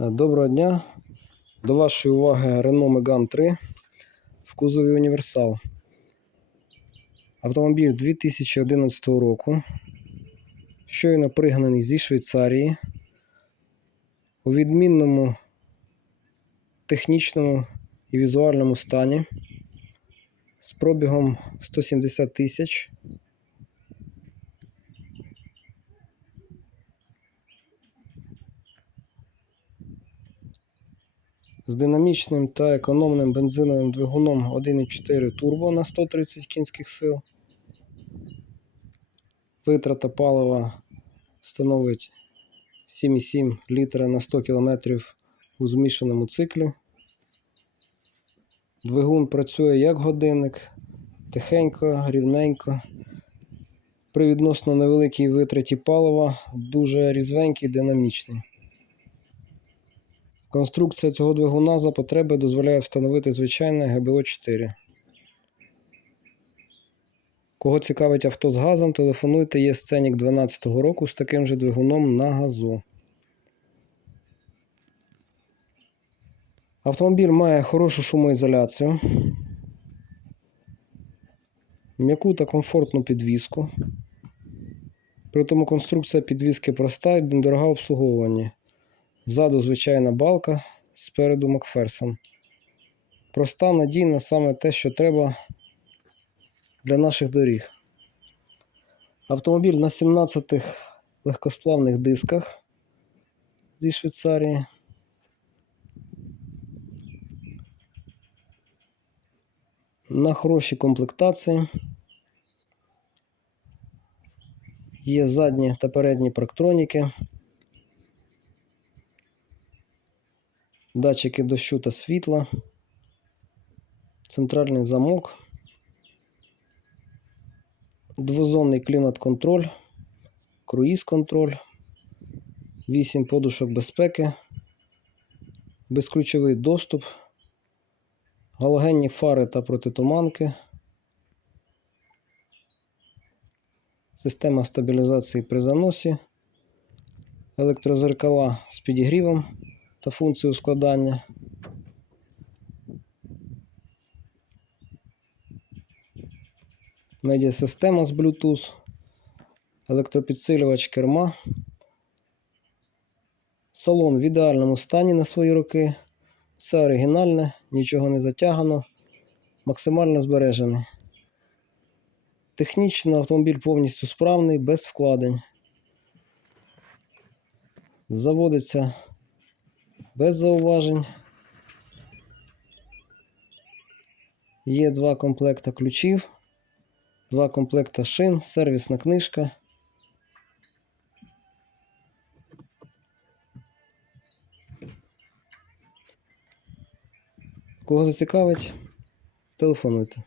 Е, Доброго дня. До вашої уваги Renault Megane 3 в кузові універсал. Автомобіль 2011 року. Щойно пригнаний зі Швейцарії. У відмінному технічному і візуальному стані. З пробігом 170 тисяч. З динамічним та економним бензиновим двигуном 1.4 турбо на 130 кінських сил. Витрата палива становить 7,7 літра на 100 км у змішаному циклі. Двигун працює як годинник, тихенько, рівненько. При відносно невеликій витраті палива дуже різвенький, динамічний. Конструкція цього двигуна за потреби дозволяє встановити звичайне ГБО-4. Кого цікавить авто з газом, телефонуйте є сценік 12 року з таким же двигуном на газу. Автомобіль має хорошу шумоізоляцію, м'яку та комфортну підвіску. При тому конструкція підвіски проста і недорога в обслуговуванні. Ззаду звичайна балка, спереду Макферсон. Проста, надійна, саме те, що треба для наших доріг. Автомобіль на 17 легкосплавних дисках зі Швейцарії. На хорошій комплектації. Є задні та передні парктроніки. Датчики дощу та світла, центральний замок, двозонний клімат-контроль, круїз-контроль, 8 подушок безпеки, безключовий доступ, галогенні фари та протитуманки, система стабілізації при заносі, електрозеркала з підігрівом та функцію складання. Медіасистема з Bluetooth, електропідсилювач керма. Салон в ідеальному стані на свої роки. Все оригінальне, нічого не затягано, максимально збережений. Технічно автомобіль повністю справний, без вкладень. Заводиться без зауважень. Є два комплекта ключів, два комплекта шин, сервісна книжка. Кого зацікавить, телефонуйте.